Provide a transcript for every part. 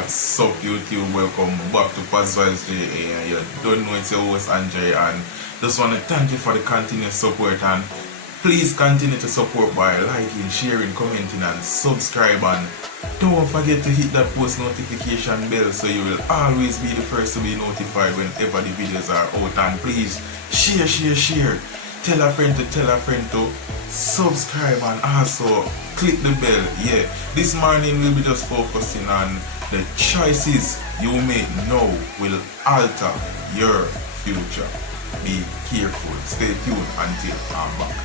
What's up YouTube? Welcome back to Pazvals JA, and you don't know it's your host Andre, and just want to thank you for the continuous support, and please continue to support by liking, sharing, commenting and subscribe, and don't forget to hit that post notification bell so you will always be the first to be notified whenever the videos are out. And please share, tell a friend to subscribe and also click the bell. Yeah, this morning we'll be just focusing on the choices you make now will alter your future. Be careful. Stay tuned until I'm back.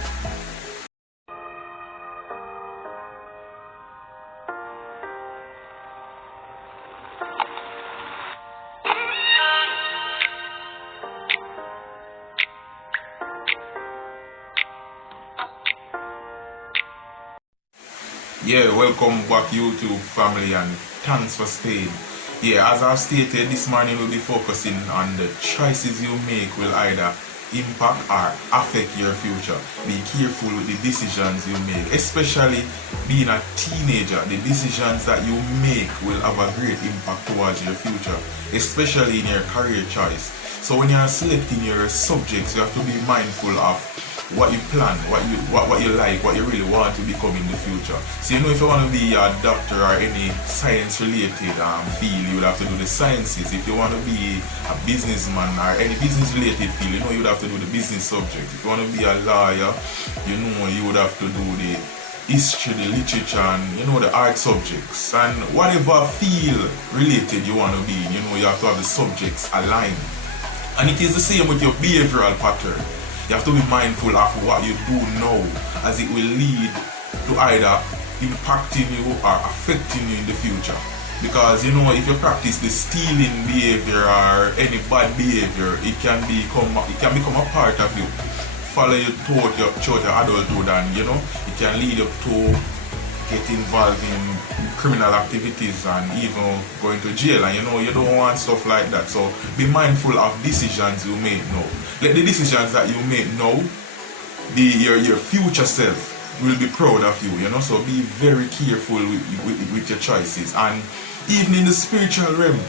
Yeah, welcome back YouTube family, and thanks for staying. Yeah, as I've stated, this morning we'll be focusing on the choices you make will either impact or affect your future. Be careful with the decisions you make, especially being a teenager. The decisions that you make will have a great impact towards your future, especially in your career choice. So when you're selecting your subjects, you have to be mindful of what you plan, what you like, what you really want to become in the future. So you know, if you want to be a doctor or any science related field, you would have to do the sciences. If you want to be a businessman or any business related field, you know, you would have to do the business subject. If you want to be a lawyer, you know, you would have to do the history, the literature, and you know, the art subjects. And whatever field related you want to be, you know, you have to have the subjects aligned. And it is the same with your behavioral pattern. You have to be mindful of what you do now, as it will lead to either impacting you or affecting you in the future. Because you know, if you practice the stealing behavior or any bad behavior, it can become a part of you. Follow you toward your adulthood, and you know, it can lead you to get involved in criminal activities and even going to jail, and you know, you don't want stuff like that. So be mindful of decisions you make now. Let the decisions that you make now, your future self will be proud of you, you know. So be very careful with your choices. And even in the spiritual realm,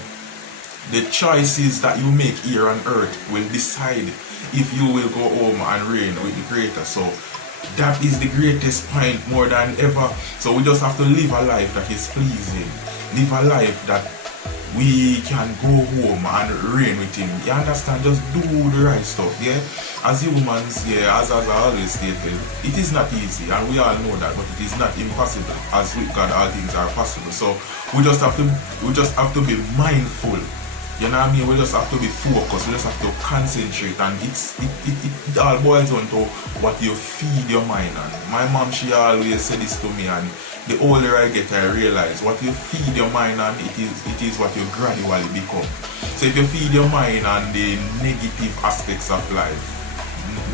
the choices that you make here on earth will decide if you will go home and reign with the Creator. So that is the greatest point more than ever. So we just have to live a life that is pleasing. Live a life that we can go home and reign with Him. You understand? Just do the right stuff, yeah? As humans, yeah, as I always stated, it is not easy, and we all know that, but it is not impossible. As with God, all things are possible. So we just have to be mindful. You know what I mean? We just have to be focused. We just have to concentrate, and it all boils down to what you feed your mind on. My mom, she always said this to me, and the older I get, I realize what you feed your mind on, it is what you gradually become. So if you feed your mind on the negative aspects of life,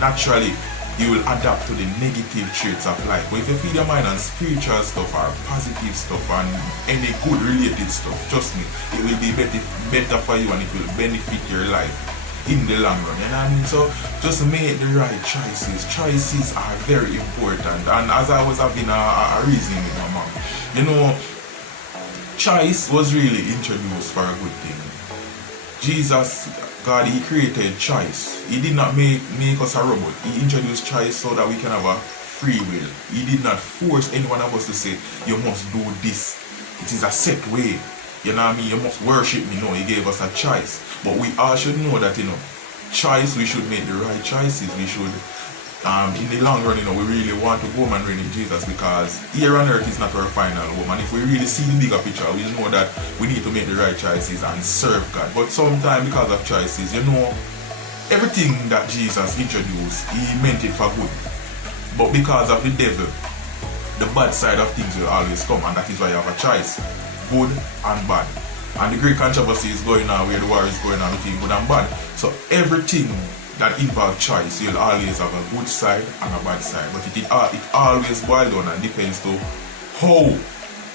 naturally you will adapt to the negative traits of life. But if you feed your mind on spiritual stuff or positive stuff and any good related stuff, trust me, it will be better for you, and it will benefit your life in the long run. You know what I mean? So just make the right choices. Choices are very important. And as I was having a reasoning with my mom, you know, choice was really introduced for a good thing. Jesus, God, He created choice. He did not make us a robot. He introduced choice so that we can have a free will. He did not force any one of us to say, you must do this. It is a set way. You know what I mean? You must worship me. No, He gave us a choice. But we all should know that, you know, choice, we should make the right choices. We should, in the long run, you know, we really want to go and reign in Jesus, because here on earth is not our final home. And if we really see the bigger picture, we know that we need to make the right choices and serve God. But sometimes, because of choices, you know, everything that Jesus introduced, He meant it for good. But because of the devil, the bad side of things will always come, and that is why you have a choice, good and bad. And the great controversy is going on where the war is going on between good and bad. So everything that involves choice, you'll always have a good side and a bad side. But it always boils down and depends to how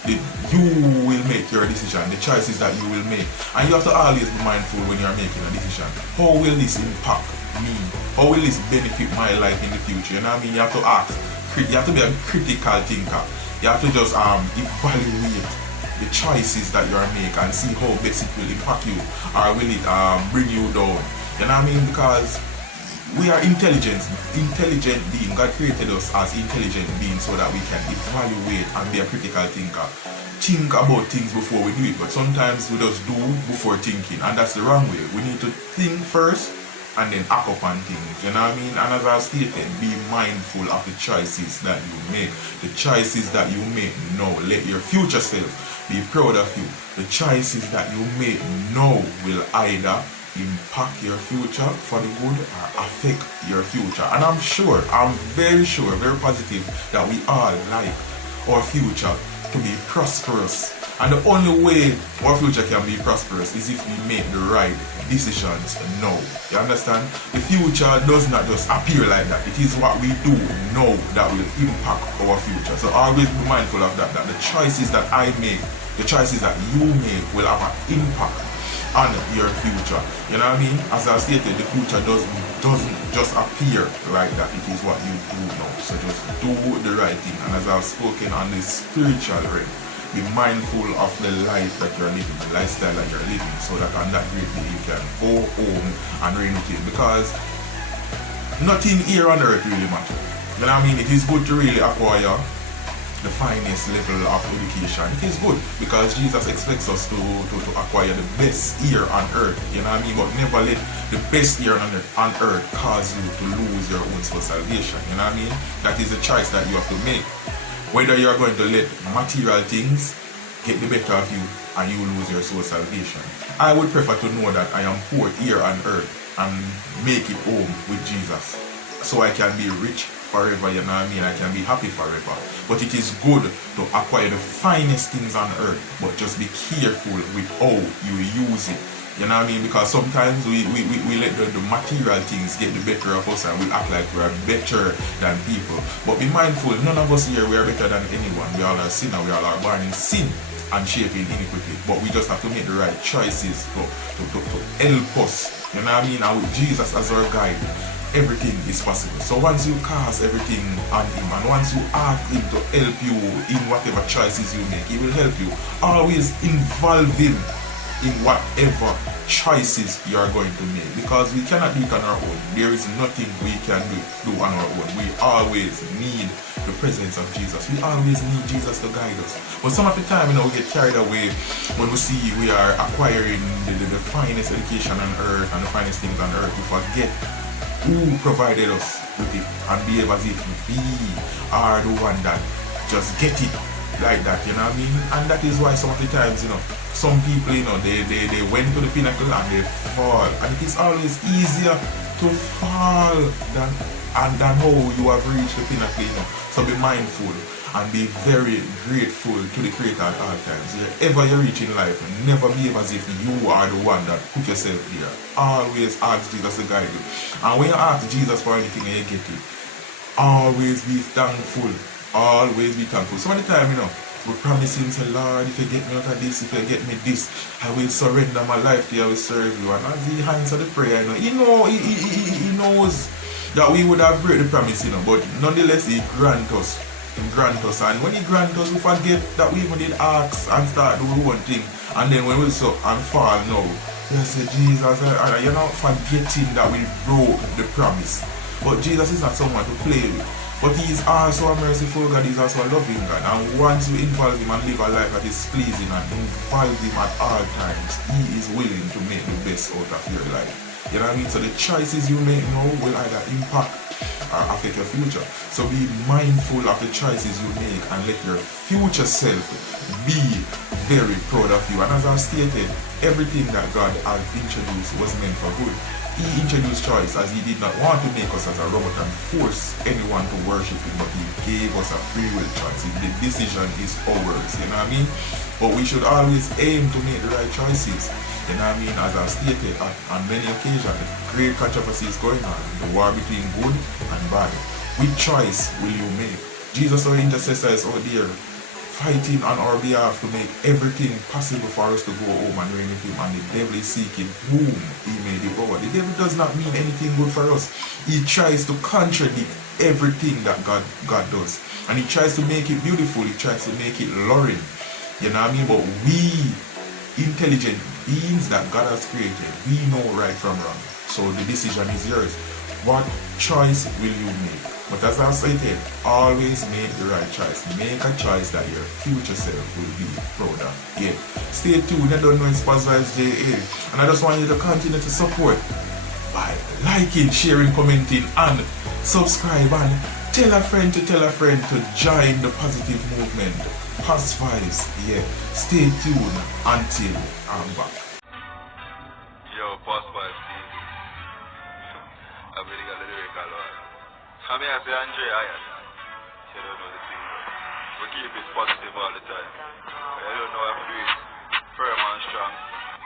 you will make your decision, the choices that you will make. And you have to always be mindful when you're making a decision. How will this impact me? How will this benefit my life in the future? You know what I mean? You have to ask. You have to be a critical thinker. You have to just evaluate the choices that you are making and see how best it will impact you, or will it bring you down. You know what I mean? Because we are intelligent beings. God created us as intelligent beings so that we can evaluate and be a critical thinker. Think about things before we do it, but sometimes we just do before thinking, and that's the wrong way. We need to think first and then act upon things. You know what I mean? And as I stated, be mindful of the choices that you make. The choices that you make now, let your future self be proud of you. The choices that you make now will either impact your future for the good or affect your future. And I'm very sure, very positive that we all like our future to be prosperous. And the only way our future can be prosperous is if we make the right decisions now. You understand? The future does not just appear like that. It is what we do now that will impact our future. So always be mindful of that, that the choices that I make, the choices that you make will have an impact on your future. You know what I mean? As I stated, the future doesn't just appear like that. It is what you do now. So just do the right thing. And as I've spoken on the spiritual realm, be mindful of the life that you're living, the lifestyle that you're living, so that on that great day you can go home and reign with Him. Because nothing here on earth really matters. You know what I mean? It is good to really acquire the finest level of education. It is good because Jesus expects us to acquire the best here on earth. You know what I mean? But never let the best here on earth cause you to lose your own soul salvation. You know what I mean? That is a choice that you have to make. Whether you are going to let material things get the better of you and you lose your soul salvation. I would prefer to know that I am poor here on earth and make it home with Jesus, so I can be rich forever, you know what I mean? I can be happy forever. But it is good to acquire the finest things on earth, but just be careful with how you use it. You know what I mean? Because sometimes we let the material things get the better of us and we act like we are better than people. But be mindful, none of us here, we are better than anyone. We all are sinners, we all are born in sin and shaped in iniquity. But we just have to make the right choices to help us. You know what I mean? And with Jesus as our guide, everything is possible. So once you cast everything on Him and once you ask Him to help you in whatever choices you make, He will help you. Always involve Him in whatever choices you are going to make, because we cannot do it on our own. There is nothing we can do on our own. We always need the presence of Jesus. We always need Jesus to guide us. But some of the time, we get carried away when we see we are acquiring the finest education on earth and the finest things on earth. We forget who provided us with it and behave as if we are the one that just get it like that, you know what I mean? And that is why some of the times, some people, they went to the pinnacle and they fall. And it is always easier to fall than how you have reached the pinnacle, So be mindful and be very grateful to the Creator at all times. Wherever you reach in life, never behave as if you are the one that put yourself there. Always ask Jesus to guide you. And when you ask Jesus for anything and you get it, always be thankful. Always be thankful. Some of the time, we promise Him, say, Lord, if you get me out of this, if you get me this, I will surrender my life to you, I will serve you. And as He answers the prayer, He knows that we would have break the promise, but nonetheless, He grant us. And when He grant us, we forget that we even did ask and start doing one thing. And then when we so and fall now, we say, Jesus, you're not forgetting that we broke the promise. But Jesus is not someone to play with. But He is also a merciful God, He is also a loving God. And once you involve Him and live a life that is pleasing and involve Him at all times, He is willing to make the best out of your life. You know what I mean? So the choices you make now will either impact or affect your future. So be mindful of the choices you make and let your future self be very proud of you. And as I stated, everything that God has introduced was meant for good. He introduced choice as He did not want to make us as a robot and force anyone to worship Him, but He gave us a free will choice. The decision is ours, you know what I mean? But we should always aim to make the right choices. You know what I mean? As I've stated on many occasions, great controversy is going on. The war between good and bad. Which choice will you make? Jesus, our intercessor, is out there fighting on our behalf to make everything possible for us to go home and reign with Him, and the devil is seeking whom he may devour. The devil does not mean anything good for us. He tries to contradict everything that God does, and he tries to make it beautiful. He tries to make it luring. You know what I mean? But we, intelligent beings that God has created, we know right from wrong. So the decision is yours. What choice will you make? But as I stated, always make the right choice. Make a choice that your future self will be proud of. Yeah. Stay tuned. I don't know it's Positive JA. And I just want you to continue to support by liking, sharing, commenting, and subscribe, and tell a friend to join the positive movement. Past vibes, yeah. Stay tuned until I'm back. Yo, past vibes, TV. I really got the lyrical one. I mean, I say Andre Iron. You don't know the thing, but we keep it positive all the time. I don't know how to do it firm and strong.